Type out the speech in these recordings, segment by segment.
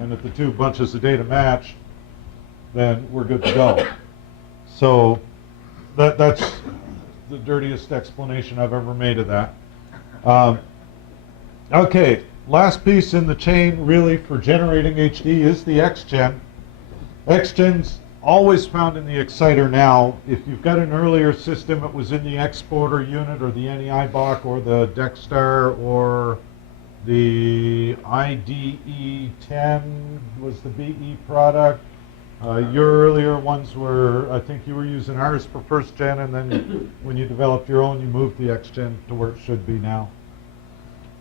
and if the two bunches of data match, then we're good to go. So that's the dirtiest explanation I've ever made of that. Okay, last piece in the chain really for generating HD is the XGen. XGen's always found in the exciter now. If you've got an earlier system, it was in the exporter unit or the NEI-BOC or the Dexstar or the IDE10 was the BE product. Your earlier ones were, I think you were using ours for first gen, and then when you developed your own, you moved the XGen to where it should be now.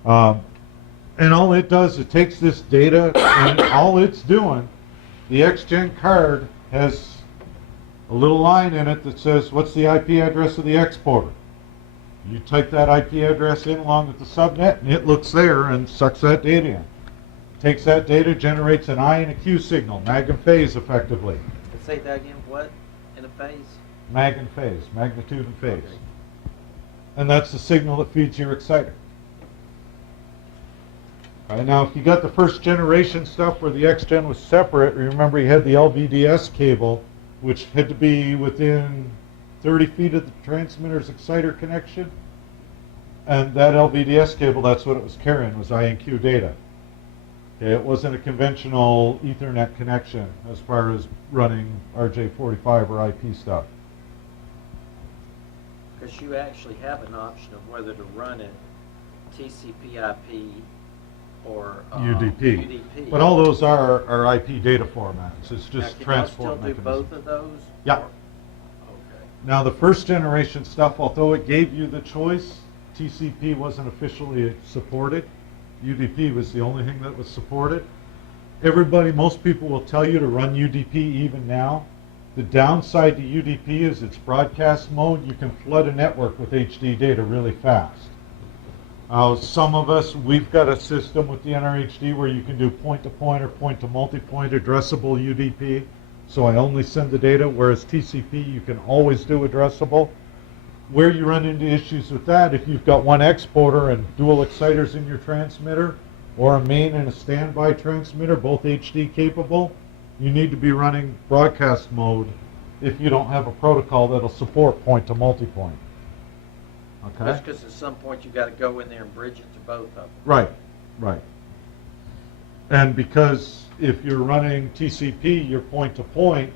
And all it does, it takes this data, and all it's doing, the XGen card has a little line in it that says, what's the IP address of the exporter? You type that IP address in along with the subnet, and it looks there and sucks that data in. Takes that data, generates an I and a Q signal, mag and phase effectively. Say that again, what? In a phase? Mag and phase, magnitude and phase. Okay. And that's the signal that feeds your exciter. Right, now, if you got the first generation stuff where the XGen was separate, remember you had the LVDS cable, which had to be within 30 feet of the transmitter's exciter connection. And that LVDS cable, that's what it was carrying, was I and Q data. Okay, it wasn't a conventional Ethernet connection as far as running RJ45 or IP stuff. Because you actually have an option of whether to run it TCP/IP or UDP. But all those are IP data formats. It's just transport mechanism. Can you still do both of those? Yeah. Okay. Now the first generation stuff, although it gave you the choice, TCP wasn't officially supported. UDP was the only thing that was supported. Most people will tell you to run UDP even now. The downside to UDP is its broadcast mode. You can flood a network with HD data really fast. Some of us, we've got a system with the NRHD where you can do point-to-point or point-to-multipoint addressable UDP. So I only send the data, whereas TCP you can always do addressable. Where you run into issues with that, if you've got one exporter and dual exciters in your transmitter, or a main and a standby transmitter, both HD capable, you need to be running broadcast mode if you don't have a protocol that'll support point-to-multipoint. Okay? That's because at some point you got to go in there and bridge it to both of them. Right, right. And because if you're running TCP, you're point-to-point,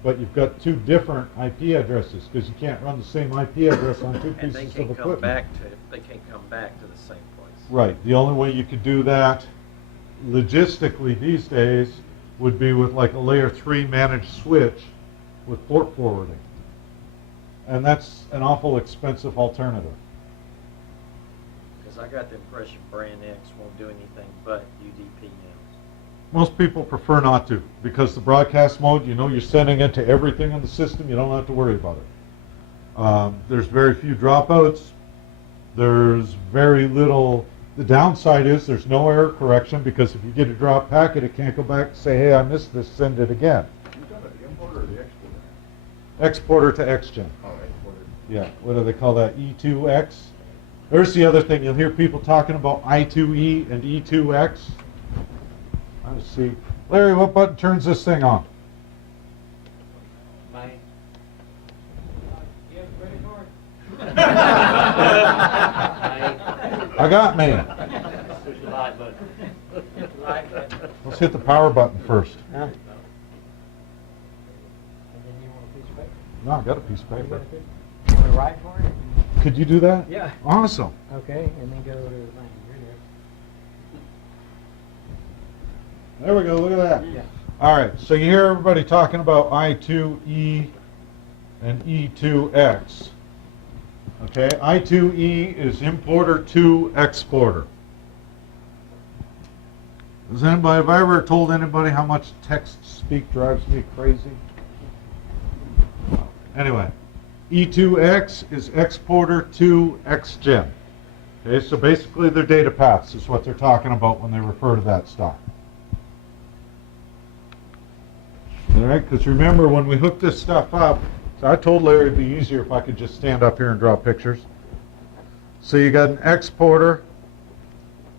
but you've got two different IP addresses because you can't run the same IP address on two pieces of equipment. They can't come back to the same place. Right. The only way you could do that logistically these days would be with like a layer 3 managed switch with port forwarding. And that's an awful expensive alternative. Because I got the impression Brand X won't do anything but UDP now. Most people prefer not to, because the broadcast mode, you know you're sending it to everything in the system, you don't have to worry about it. There's very few dropouts. There's very little. The downside is there's no error correction, because if you get a drop packet, it can't go back and say, hey, I missed this, send it again. You got the importer or the exporter? Exporter to XGen. Oh, exporter. Yeah, what do they call that? E2X? There's the other thing. You'll hear people talking about I2E and E2X. Let's see. Larry, what button turns this thing on? Mine. You have a credit card? I got me. Push the light button. Light button. Let's hit the power button first. Huh? And then you want a piece of paper? No, I got a piece of paper. You want to write for it? Could you do that? Yeah. Awesome. Okay, and then go to the thing. Here it There we go. Look at that. is. Yeah. All right. So you hear everybody talking about I2E and E2X. Okay. I2E is importer to exporter. Have I ever told anybody how much text speak drives me crazy? Anyway, E2X is exporter to XGen. Okay, so basically their data paths is what they're talking about when they refer to that stuff. All right, because remember when we hooked this stuff up, so I told Larry it'd be easier if I could just stand up here and draw pictures. So you got an exporter,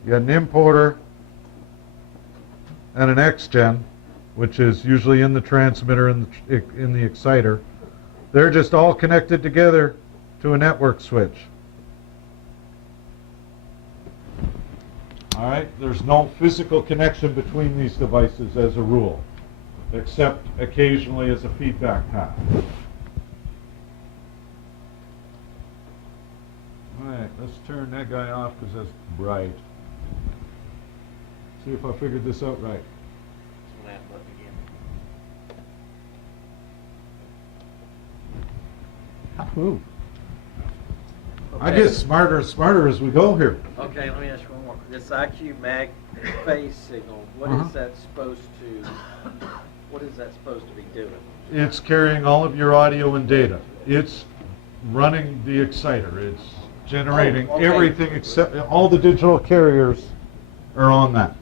you got an importer, and an X-gen, which is usually in the transmitter and in the exciter. They're just all connected together to a network switch. All right, there's no physical connection between these devices as a rule, except occasionally as a feedback path. All right, let's turn that guy off because that's bright. See if I figured this out right. That button again. Ooh. I get smarter and smarter as we go here. Okay, let me ask you one more. This IQ mag phase signal, what is that supposed to be doing? It's carrying all of your audio and data. It's running the exciter. It's generating okay. everything except all the digital carriers are on that.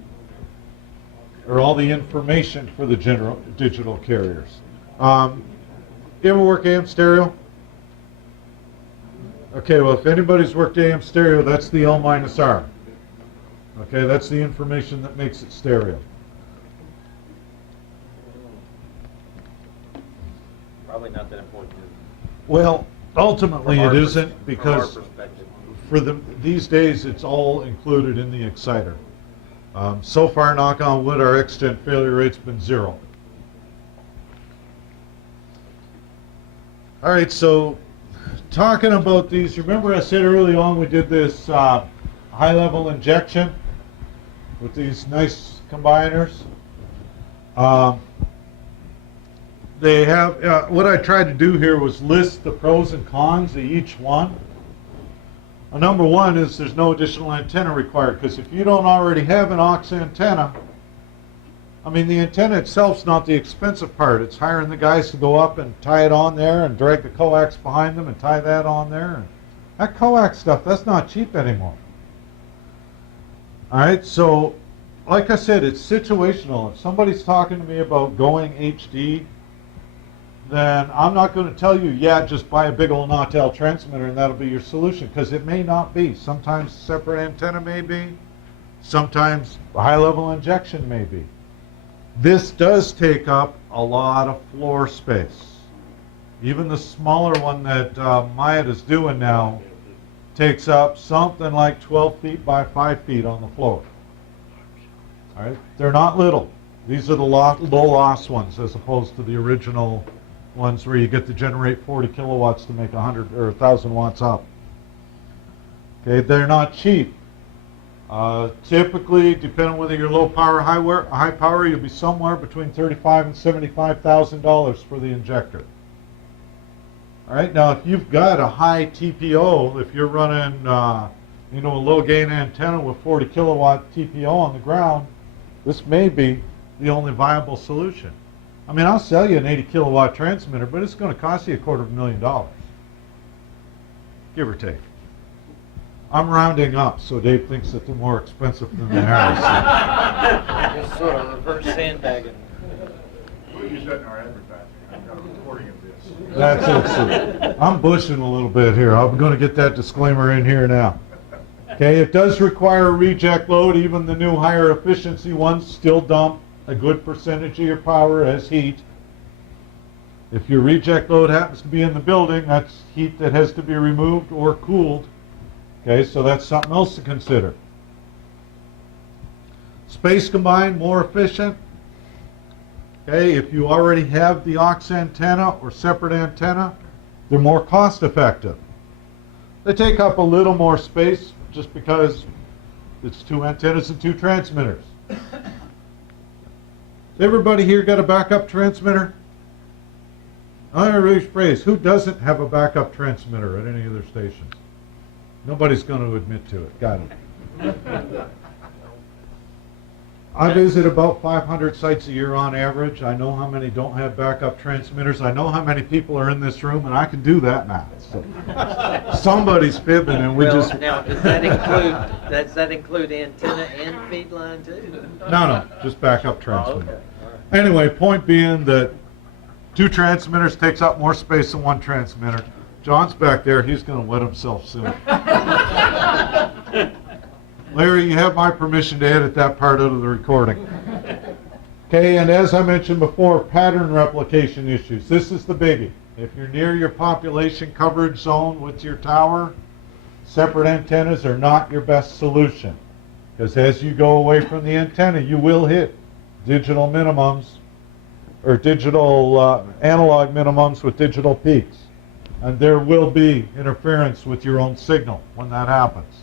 Or all the information for the digital carriers. You ever work AM stereo? Okay, well, if anybody's worked AM stereo, that's the L minus R. Okay, that's the information that makes it stereo. Probably not that important. Well, ultimately it isn't, From because our perspective. for these days it's all included in the exciter. So far, knock on wood, our X-gen failure rate's been 0. All right, so talking about these, remember I said early on we did this high-level injection with these nice combiners? They have, what I tried to do here was list the pros and cons of each one. Number one is there's no additional antenna required, because if you don't already have an aux antenna, I mean, the antenna itself's not the expensive part. It's hiring the guys to go up and tie it on there and drag the coax behind them and tie that on there. And that coax stuff, that's not cheap anymore. All right, so like I said, it's situational. If somebody's talking to me about going HD, then I'm not going to tell you, yeah, just buy a big old Nautel transmitter and that'll be your solution, because it may not be. Sometimes separate antenna may be. Sometimes high-level injection may be. This does take up a lot of floor space. Even the smaller one that Myatt is doing now takes up something like 12 feet by 5 feet on the floor. All right, they're not little. These are the low loss ones, as opposed to the original ones where you get to generate 40 kilowatts to make 100 or 1,000 watts up. Okay, they're not cheap. Typically, depending on whether you're low power or high power, you'll be somewhere between $35,000 and $75,000 for the injector. All right, now if you've got a high TPO, if you're running a low gain antenna with 40 kilowatt TPO on the ground, this may be the only viable solution. I mean, I'll sell you an 80 kilowatt transmitter, but it's going to cost you $250,000, give or take. I'm rounding up, so Dave thinks that they're more expensive than they are. Just sort of reverse sandbagging. We'll use that in our advertising. I've got a recording of this. That's it. So I'm bushing a little bit here. I'm going to get that disclaimer in here now. Okay, it does require a reject load. Even the new higher efficiency ones still dump a good percentage of your power as heat. If your reject load happens to be in the building, that's heat that has to be removed or cooled. Okay, so that's something else to consider. Space combined, more efficient. Okay, if you already have the aux antenna or separate antenna, they're more cost effective. They take up a little more space just because it's 2 antennas and 2 transmitters. Everybody here got a backup transmitter? I'm going to rephrase, who doesn't have a backup transmitter at any of their stations? Nobody's going to admit to it. Got it. I visit about 500 sites a year on average. I know how many don't have backup transmitters. I know how many people are in this room, and I can do that math. So somebody's fibbing, and we just... Now, does that include antenna and feed line too? No, just backup Oh, transmitter. okay. All right. Anyway, point being that 2 transmitters takes up more space than 1 transmitter. John's back there. He's going to wet himself soon. Larry, you have my permission to edit that part out of the recording. Okay, and as I mentioned before, pattern replication issues. This is the biggie. If you're near your population coverage zone with your tower, separate antennas are not your best solution. Because as you go away from the antenna, you will hit digital minimums or digital analog minimums with digital peaks. And there will be interference with your own signal when that happens.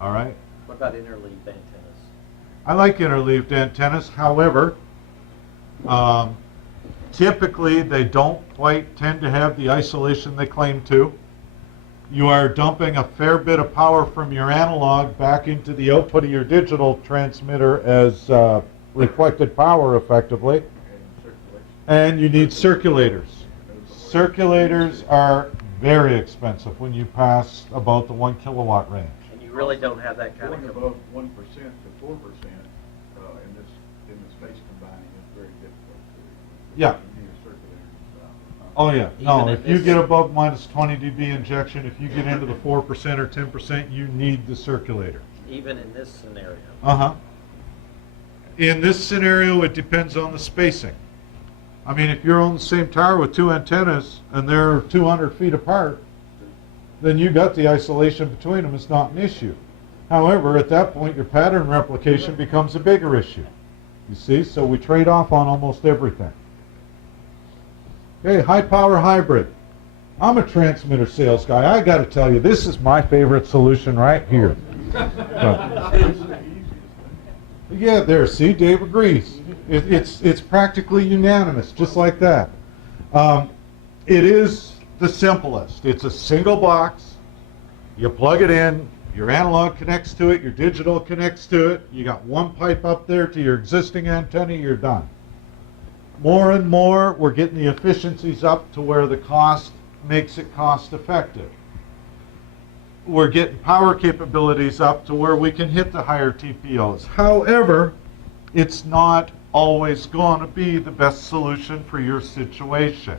All right? What about interleaved antennas? I like interleaved antennas. However, typically they don't quite tend to have the isolation they claim to. You are dumping a fair bit of power from your analog back into the output of your digital transmitter as reflected power effectively. And you need circulators. Circulators are very expensive when you pass about the 1 kilowatt range. And you really don't have that kind Going of... above 1% to 4% in the space combining is very difficult to. Yeah. You need a circulator. Oh yeah, no, Even if if you it's- get above minus 20 dB injection, if you get into the 4% or 10%, you need the circulator. Even in this scenario. Uh-huh. In this scenario, it depends on the spacing. I mean, if you're on the same tower with two antennas and they're 200 feet apart, then you got the isolation between them. It's not an issue. However, at that point, your pattern replication becomes a bigger issue. You see, so we trade off on almost everything. Okay, high power hybrid. I'm a transmitter sales guy. I got to tell you, this is my favorite solution right here. Yeah, there. See, Dave agrees. It's practically unanimous, just like that. It is the simplest. It's a single box. You plug it in. Your analog connects to it. Your digital connects to it. You got one pipe up there to your existing antenna. You're done. More and more, we're getting the efficiencies up to where the cost makes it cost effective. We're getting power capabilities up to where we can hit the higher TPOs. However, it's not always going to be the best solution for your situation.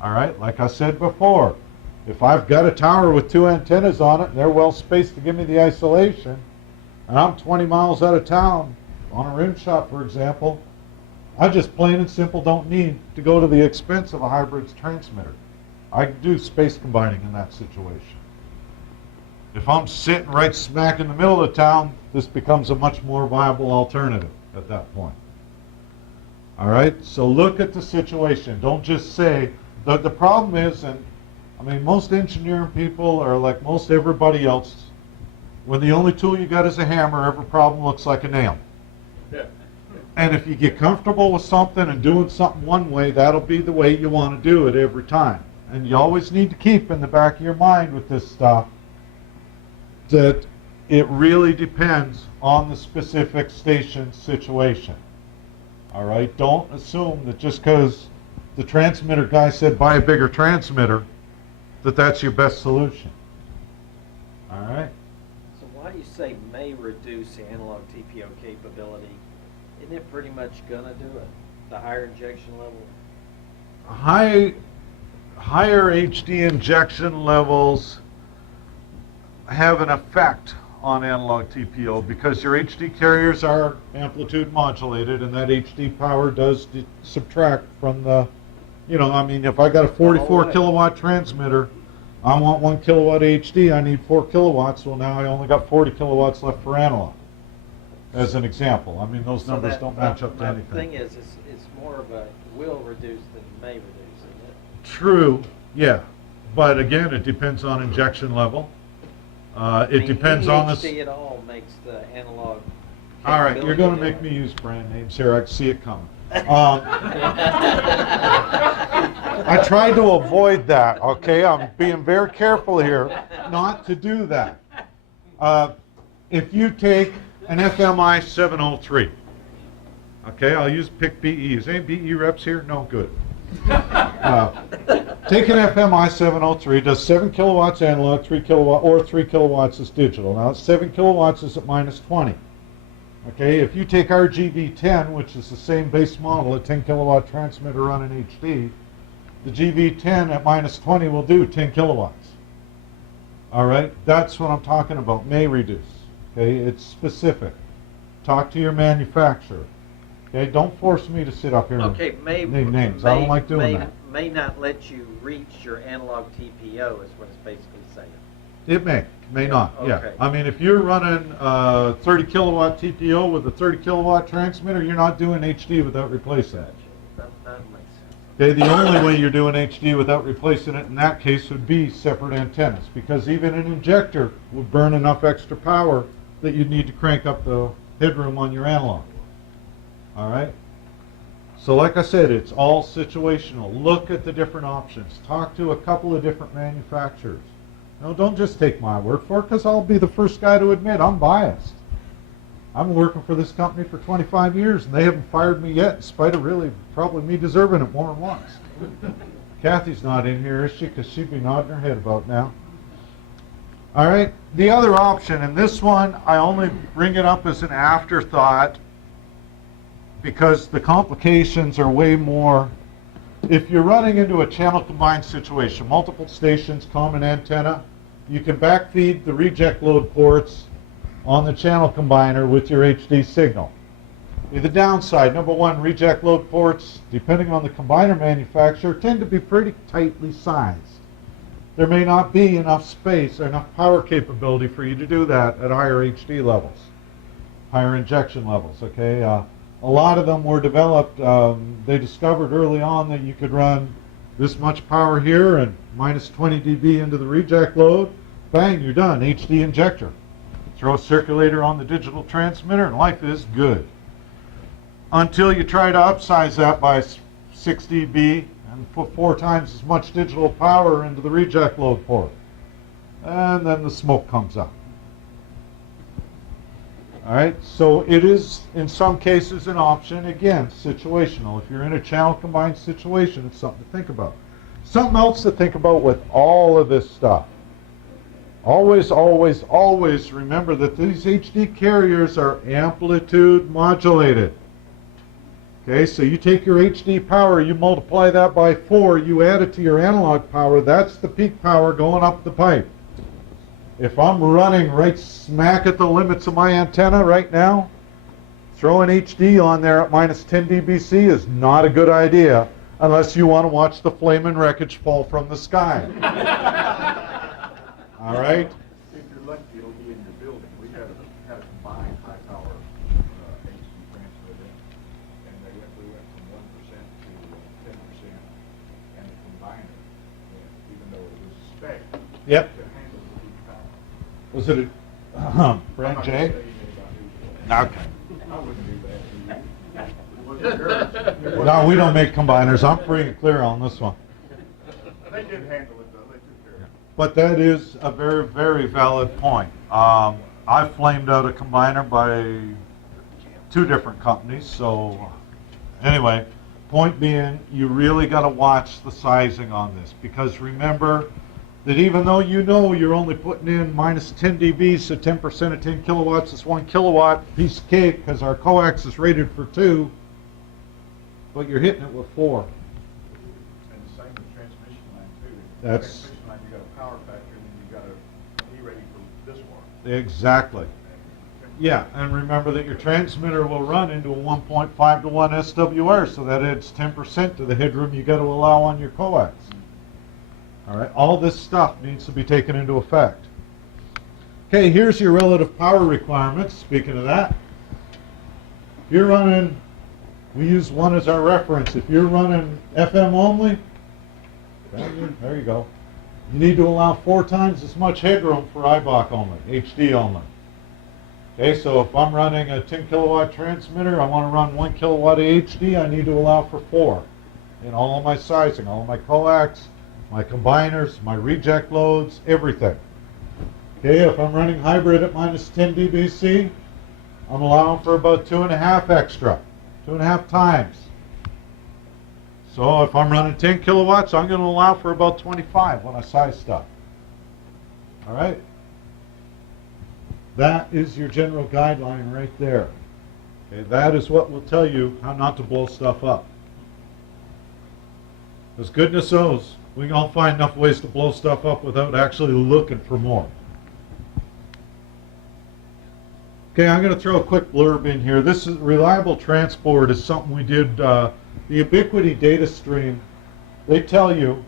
All right, like I said before, if I've got a tower with two antennas on it and they're well spaced to give me the isolation, and I'm 20 miles out of town on a rim shot, for example, I just plain and simple don't need to go to the expense of a hybrid transmitter. I can do space combining in that situation. If I'm sitting right smack in the middle of town, this becomes a much more viable alternative at that point. All right, so look at the situation. Don't just say, the problem is, and I mean, most engineering people are like most everybody else, when the only tool you got is a hammer, every problem looks like a nail. And if you get comfortable with something and doing something one way, that'll be the way you want to do it every time. And you always need to keep in the back of your mind with this stuff that it really depends on the specific station situation. All right, don't assume that just because the transmitter guy said buy a bigger transmitter, that that's your best solution. All right? So why do you say may reduce the analog TPO capability? Isn't it pretty much going to do it? The higher injection level? Higher HD injection levels have an effect on analog TPO because your HD carriers are amplitude modulated, and that HD power does subtract from the, you know, I mean, if I got a 44 kilowatt transmitter, I want 1 kilowatt HD, I need 4 kilowatts, well now I only got 40 kilowatts left for analog, as an example. I mean, those numbers don't match up to anything. The thing is, it's more of a will reduce than may reduce, isn't it? True, yeah, but again, it depends on injection level. It depends on this. HD at all makes the analog. All right, you're going to make capability me use brand names here. I can see it coming. I tried to avoid that, okay? I'm being very careful here not to do that. If you take an FMI 703, okay, I'll use pick BE. Is any BE reps here? No, good. Take an FMI 703, does 7 kilowatts analog, 3 kilowatt, or 3 kilowatts is digital. Now, 7 kilowatts is at minus 20. Okay, if you take our GV10, which is the same base model, a 10 kilowatt transmitter running HD, the GV10 at minus 20 will do 10 kilowatts. All right, that's what I'm talking about, may reduce. Okay, it's specific. Talk to your manufacturer. Okay, don't force me to sit up here Okay, and may. name names. I don't like doing that. May not let you reach your analog TPO is what it's basically saying. It may not, yeah. Okay. I mean, if you're running 30 kilowatt TPO with a 30 kilowatt transmitter, you're not doing HD without replacing it. That makes sense. Okay, the only way you're doing HD without replacing it in that case would be separate antennas, because even an injector would burn enough extra power that you'd need to crank up the headroom on your analog. All right? So like I said, it's all situational. Look at the different options. Talk to a couple of different manufacturers. No, don't just take my word for it, because I'll be the first guy to admit I'm biased. I've been working for this company for 25 years, and they haven't fired me yet, in spite of really probably me deserving it more than once. Kathy's not in here, is she? Because she'd be nodding her head about now. All right, the other option, and this one, I only bring it up as an afterthought because the complications are way more. If you're running into a channel combined situation, multiple stations, common antenna, you can backfeed the reject load ports on the channel combiner with your HD signal. The downside, number one, reject load ports, depending on the combiner manufacturer, tend to be pretty tightly sized. There may not be enough space or enough power capability for you to do that at higher HD levels, higher injection levels, okay? A lot of them were developed, they discovered early on that you could run this much power here and minus 20 dB into the reject load, bang, you're done, HD injector. Throw a circulator on the digital transmitter and life is good. Until you try to upsize that by 6 dB and put 4 times as much digital power into the reject load port. And then the smoke comes up. All right, so it is in some cases an option, again, situational. If you're in a channel combined situation, it's something to think about. Something else to think about with all of this stuff. Always, always, always remember that these HD carriers are amplitude modulated. Okay, so you take your HD power, you multiply that by 4, you add it to your analog power, that's the peak power going up the pipe. If I'm running right smack at the limits of my antenna right now, throwing HD on there at minus 10 dBc is not a good idea unless you want to watch the flaming wreckage fall from the sky. All right? If you're lucky, it'll be in your building. We had a combined high power HD transmitter, and we went from 1% to 10%, and the combiner, even though it was spec, Yep. to handle the peak power. Was it a Brent I'm not J? gonna say anything about who it was. Okay. I wouldn't do that. It wasn't yours. It wasn't No, we don't yours. make combiners. I'm free and clear on this one. They did handle it, though. They took care of it. But that is a very, very valid point. I flamed out a combiner by 2 different companies. So anyway, point being, you really got to watch the sizing on this, because remember that even though you know you're only putting in minus 10 dB, so 10% of 10 kilowatts is 1 kilowatt, piece of cake, because our coax is rated for 2, but you're hitting it with 4. And the same with transmission line, too. That's- Transmission line, you got a power factor, and then you got a E-rating for this one. Exactly. Yeah, and remember that your transmitter will run into a 1.5 to 1 SWR, so that adds 10% to the headroom you got to allow on your coax. All right, all this stuff needs to be taken into effect. Okay, here's your relative power requirements. Speaking of that, if you're running, we use one as our reference. If you're running FM only, there you go. You need to allow 4 times as much headroom for IBOC only, HD only. Okay, so if I'm running a 10 kilowatt transmitter, I want to run 1 kilowatt of HD, I need to allow for 4 in all of my sizing, all of my coax, my combiners, my reject loads, everything. Okay, if I'm running hybrid at minus 10 dBc, I'm allowing for about 2.5 extra, 2.5 times. So if I'm running 10 kilowatts, I'm going to allow for about 25 when I size stuff. All right? That is your general guideline right there. Okay, that is what will tell you how not to blow stuff up. Because goodness knows, we can all find enough ways to blow stuff up without actually looking for more. Okay, I'm going to throw a quick blurb in here. This is reliable transport is something we did. The Ubiquity data stream, they tell you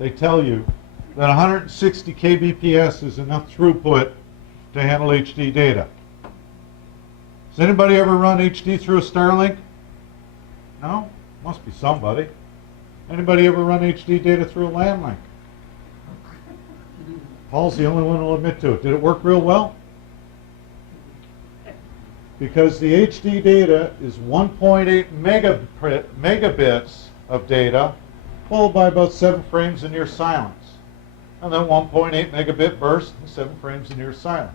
that 160 kbps is enough throughput to handle HD data. Has anybody ever run HD through a Starlink? No? Must be somebody. Anybody ever run HD data through a landlink? Paul's the only one who'll admit to it. Did it work real well? Because the HD data is 1.8 megabits of data, followed by about 7 frames of near silence. And then 1.8 megabit burst and 7 frames of near silence.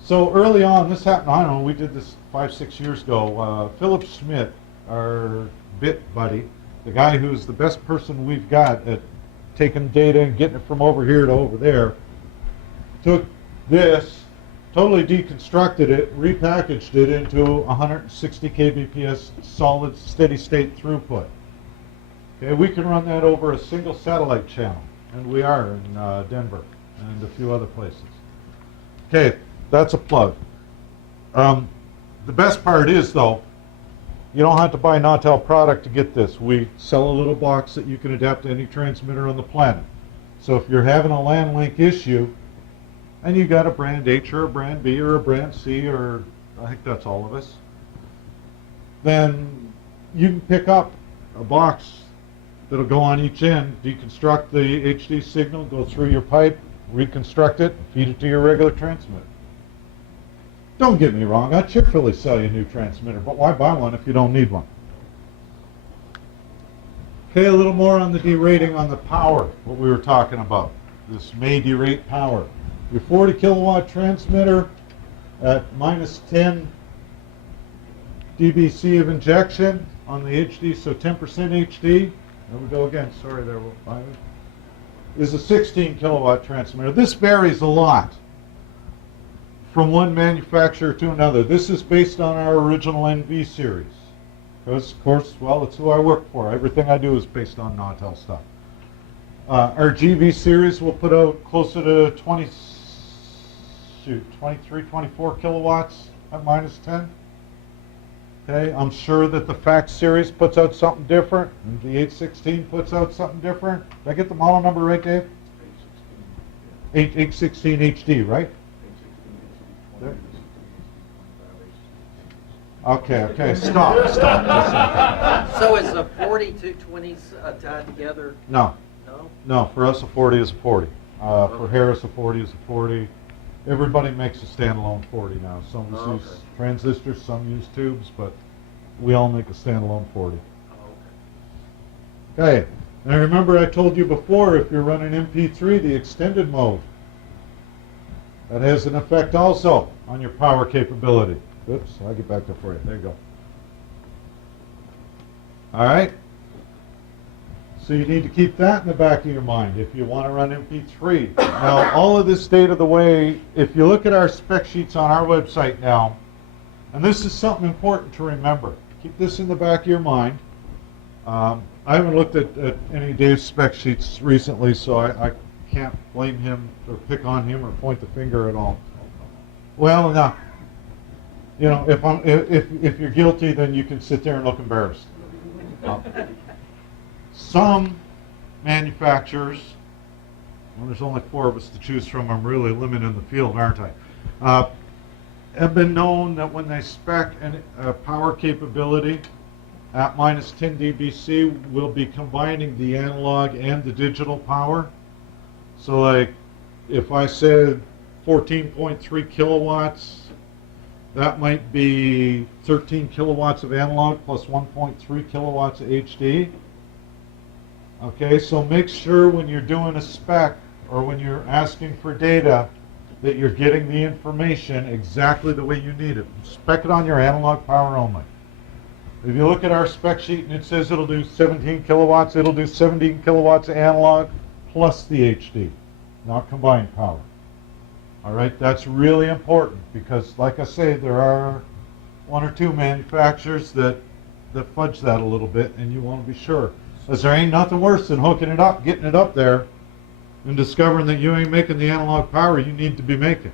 So early on, this happened, I don't know, we did this 5-6 years ago. Philip Schmidt, our bit buddy, the guy who's the best person we've got at taking data and getting it from over here to over there, took this, totally deconstructed it, repackaged it into 160 kbps solid steady state throughput. Okay, we can run that over a single satellite channel, and we are in Denver and a few other places. Okay, that's a plug. The best part is, though, you don't have to buy an Autel product to get this. We sell a little box that you can adapt to any transmitter on the planet. So if you're having a land link issue, and you got a brand H or a brand B or a brand C, or I think that's all of us, then you can pick up a box that'll go on each end, deconstruct the HD signal, go through your pipe, reconstruct it, feed it to your regular transmitter. Don't get me wrong, I'd cheerfully sell you a new transmitter, but why buy one if you don't need one? Okay, a little more on the derating on the power, what we were talking about. This may derate power. Your 40 kilowatt transmitter at minus 10 dBc of injection on the HD, so 10% HD. There we go again, sorry there, is a 16 kilowatt transmitter. This varies a lot from one manufacturer to another. This is based on our original NV series. Because, of course, well, it's who I work for. Everything I do is based on Nautel stuff. Our GV series will put out closer to 23, 24 kilowatts at minus 10. Okay, I'm sure that the Fax series puts out something different, and the 816 puts out something different. Did I get the model number right, Dave? 816 HD, right? Okay, stop. So is the 4220s tied together? No, No? for us a 40 is a 40. For Harris a 40 is a 40. Everybody makes a standalone 40 now. Some use transistors, some use tubes, but we all make a standalone 40. Okay, now remember I told you before, if you're running MP3, the extended mode, that has an effect also on your power capability. Oops, I'll get back there for you. There you go. All right. So you need to keep that in the back of your mind if you want to run MP3. Now, all of this data, the way, if you look at our spec sheets on our website now, and this is something important to remember. Keep this in the back of your mind. I haven't looked at any of Dave's spec sheets recently, so I can't blame him or pick on him or point the finger at all. Well, no. You know, if you're guilty, then you can sit there and look embarrassed. Some manufacturers, well, there's only 4 of us to choose from. I'm really limited in the field, aren't I? Have been known that when they spec a power capability at minus 10 dBc, we'll be combining the analog and the digital power. So, like, if I said 14.3 kilowatts, that might be 13 kilowatts of analog plus 1.3 kilowatts of HD. Okay, so make sure when you're doing a spec or when you're asking for data that you're getting the information exactly the way you need it. Spec it on your analog power only. If you look at our spec sheet and it says it'll do 17 kilowatts, it'll do 17 kilowatts of analog plus the HD, not combined power. All right, that's really important because, like I say, there are 1 or 2 manufacturers that fudge that a little bit, and you want to be sure. Because there ain't nothing worse than hooking it up, getting it up there, and discovering that you ain't making the analog power you need to be making.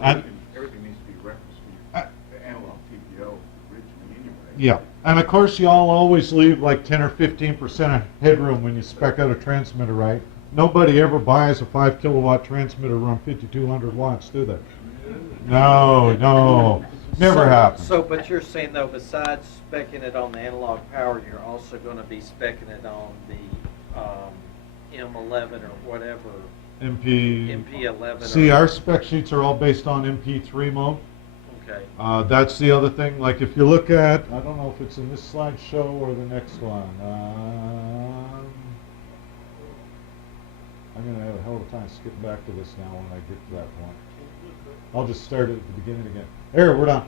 And- Everything needs to be referenced I- to the analog TPO originally anyway. Yeah, and of course, y'all always leave like 10 or 15% of headroom when you spec out a transmitter, right? Nobody ever buys a 5 kilowatt transmitter run 5,200 watts, do they? No, never happens. So, but you're saying though, besides specking it on the analog power, you're also gonna be specking it on the, M11 or whatever, MP11 See, or- our spec sheets are all based on MP3 mode. Okay. That's the other thing, like if you look at, I don't know if it's in this slideshow or the next one. I'm gonna have a hell of a time skipping back to this now when I get to that point. I'll just start it at the beginning again. There, we're done.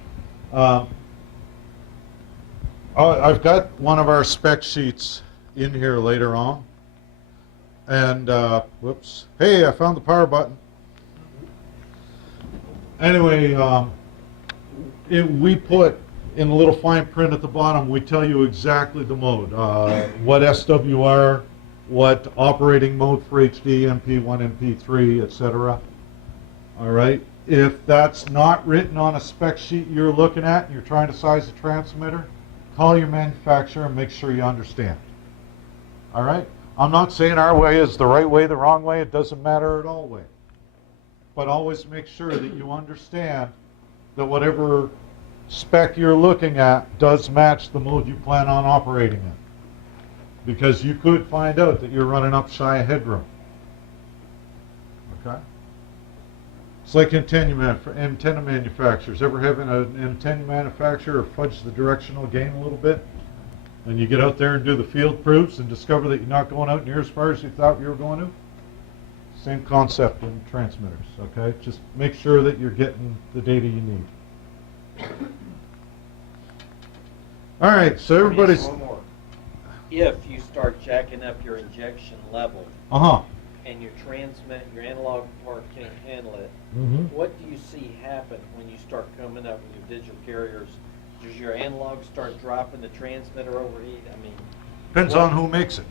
I've got one of our spec sheets in here later on. And, whoops. Hey, I found the power button. Anyway, we put in a little fine print at the bottom, we tell you exactly the mode. What SWR, what operating mode for HD, MP1, MP3, etc. All right. If that's not written on a spec sheet you're looking at and you're trying to size the transmitter, call your manufacturer and make sure you understand. All right? I'm not saying our way is the right way, the wrong way. It doesn't matter at all way. But always make sure that you understand that whatever spec you're looking at does match the mode you plan on operating in. Because you could find out that you're running up shy of headroom. Okay? It's like antenna manufacturers. Ever having an antenna manufacturer fudge the directional gain a little bit? And you get out there and do the field proofs and discover that you're not going out near as far as you thought you were going to? Same concept in transmitters, okay? Just make sure that you're getting the data you need. All right, so everybody's... One more. If you start jacking up your injection level Uh-huh. and your analog part can't handle it, Mm-hmm. what do you see happen when you start coming up with your digital carriers? Does your analog start dropping, the transmitter overheat? I mean... Depends on who makes it.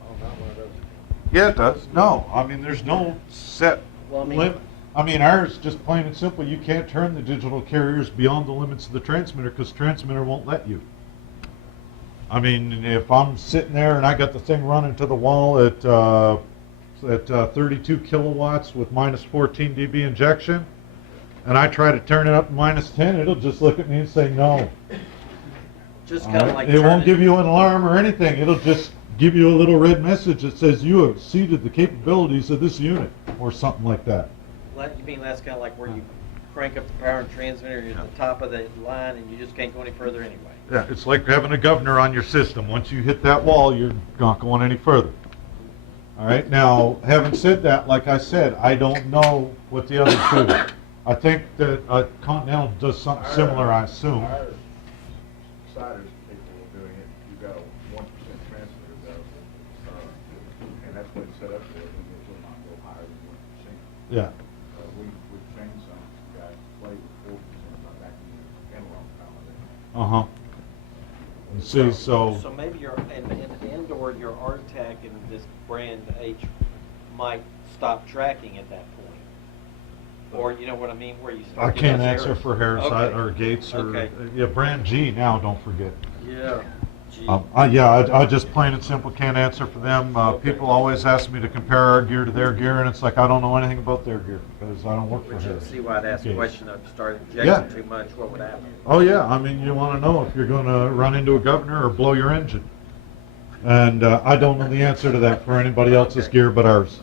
Oh, not one of those. Yeah, it does. No, I mean, there's no set Well, I mean- limit. I mean, ours, just plain and simple, you can't turn the digital carriers beyond the limits of the transmitter because transmitter won't let you. I mean, if I'm sitting there and I got the thing running to the wall at 32 kilowatts with minus 14 dB injection, and I try to turn it up to minus 10, it'll just look at me and say no. Just All kind of right? like... It won't turning- give you an alarm or anything. It'll just give you a little red message that says you have exceeded the capabilities of this unit or something like that. You mean that's kind of like where you crank up the power and transmitter, you're at the top of the line and you just can't go any further anyway? Yeah, it's like having a governor on your system. Once you hit that wall, you're not going any further. All right, now, having said that, like I said, I don't know what the others do. I think that Continental does something similar, I assume. Our Siders capable of doing it. You've got a 1% transmitter though, and that's what it's set up for. It will not go higher than 1%. Yeah. We've changed some guys play with 4% by back in the analog power there. Uh-huh. And see, so... So maybe your, and/or your RTAC in this brand H might stop tracking at that point. Or, you know what I mean, where you I start getting can't those answer errors. for Harris Okay. or Gates or... Okay. Yeah, brand G now, don't forget. Yeah. Gee. I just plain and simple can't answer for them. Okay. People always ask me to compare our gear to their gear, and it's like I don't know anything about their gear because I don't work for But you Harris. see why I'd ask the Gates. question of start Yeah. injecting too much, what would happen? Oh yeah, I mean you want to know if you're going to run into a governor or blow your engine, and I don't know the answer to that for anybody else's Okay. gear but ours.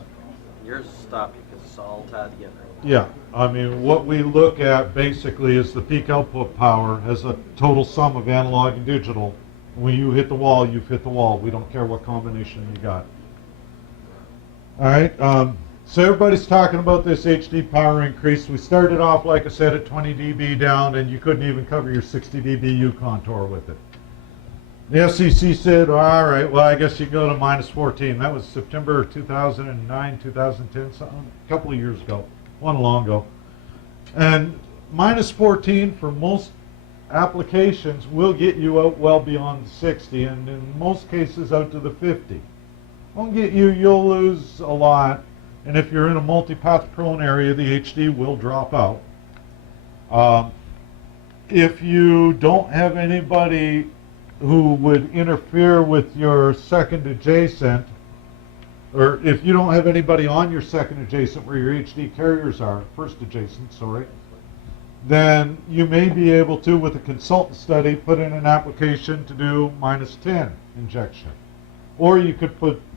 Yours will stop you because it's all tied together. Yeah, I mean what we look at basically is the peak output power as a total sum of analog and digital. When you hit the wall, you've hit the wall. We don't care what combination you got. All right, so everybody's talking about this HD power increase. We started off, like I said, at 20 dB down, and you couldn't even cover your 60 dB U contour with it. The FCC said, all right, well, I guess you can go to minus 14. That was September 2009, 2010, something, a couple of years ago, one long ago. And minus 14 for most applications will get you out well beyond the 60, and in most cases out to the 50. Won't get you, you'll lose a lot, and if you're in a multipath prone area, the HD will drop out. If you don't have anybody who would interfere with your second adjacent, or if you don't have anybody on your second adjacent where your HD carriers are, first adjacent, sorry, then you may be able to, with a consultant study, put in an application to do -10 injection. Or you could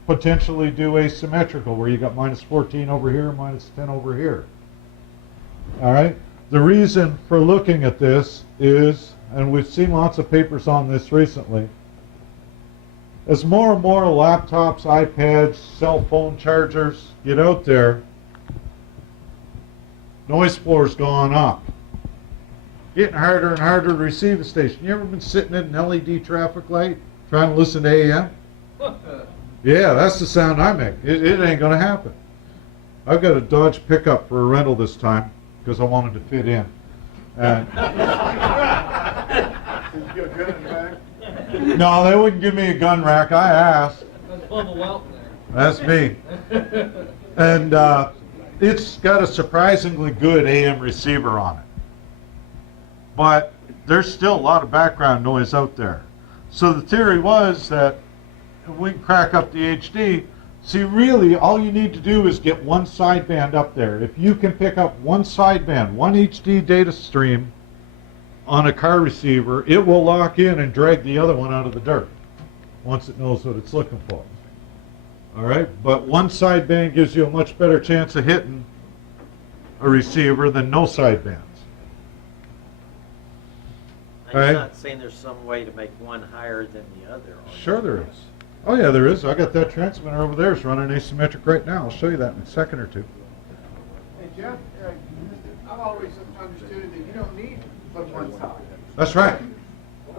potentially do asymmetrical, where you got -14 over here, -10 over here. All right? The reason for looking at this is, and we've seen lots of papers on this recently, as more and more laptops, iPads, cell phone chargers get out there, noise floor's gone up. Getting harder and harder to receive a station. You ever been sitting at an LED traffic light trying to listen to AM? Yeah, that's the sound I make. It ain't going to happen. I've got a Dodge pickup for a rental this time because I wanted to fit in. And Did you get a gun in the back? no, they wouldn't give me a gun rack. I asked. That's Bubba Welton there. That's me. And it's got a surprisingly good AM receiver on it. But there's still a lot of background noise out there. So the theory was that if we can crack up the HD, see, really all you need to do is get one sideband up there. If you can pick up one sideband, one HD data stream on a car receiver, it will lock in and drag the other one out of the dirt once it knows what it's looking for. All right, but one sideband gives you a much better chance of hitting a receiver than no sidebands. Now, you're Right. not saying there's some way to make one higher than the other, are you? Sure there is. Oh yeah, there is. I got that transmitter over there. It's running asymmetric right now. I'll show you that in a second or two. Hey, Jeff, I've always understood that you don't need but one side. That's right.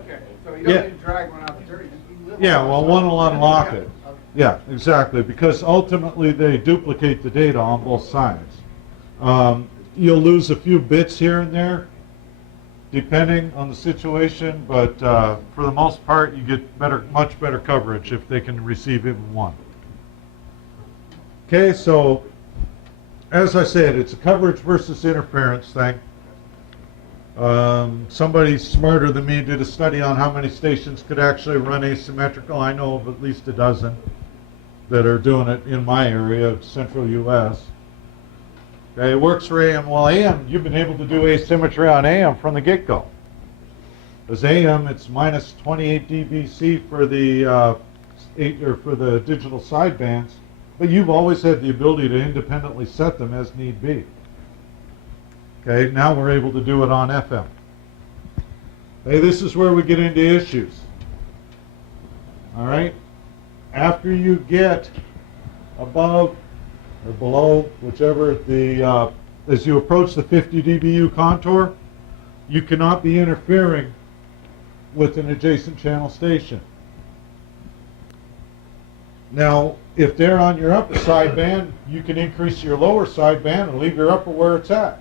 Okay, so you Yeah. don't need to drag one out the dirt. You can live Yeah, on well, one will unlock it. Yeah, exactly, because ultimately they duplicate the data on both sides. You'll lose a few bits here and there, depending on the situation, but for the most part, you get much better coverage if they can receive even one. Okay, so as I said, it's a coverage versus interference thing. Somebody smarter than me did a study on how many stations could actually run asymmetrical. I know of at least a dozen that are doing it in my area of central U.S. Okay, it works for AM. Well, AM, you've been able to do asymmetry on AM from the get-go. As AM, it's -28 dBc for the for the digital sidebands, but you've always had the ability to independently set them as need be. Okay, now we're able to do it on FM. Hey, this is where we get into issues. All right, after you get above or below, whichever the as you approach the 50 dBu contour, you cannot be interfering with an adjacent channel station. Now, if they're on your upper sideband, you can increase your lower sideband and leave your upper where it's at.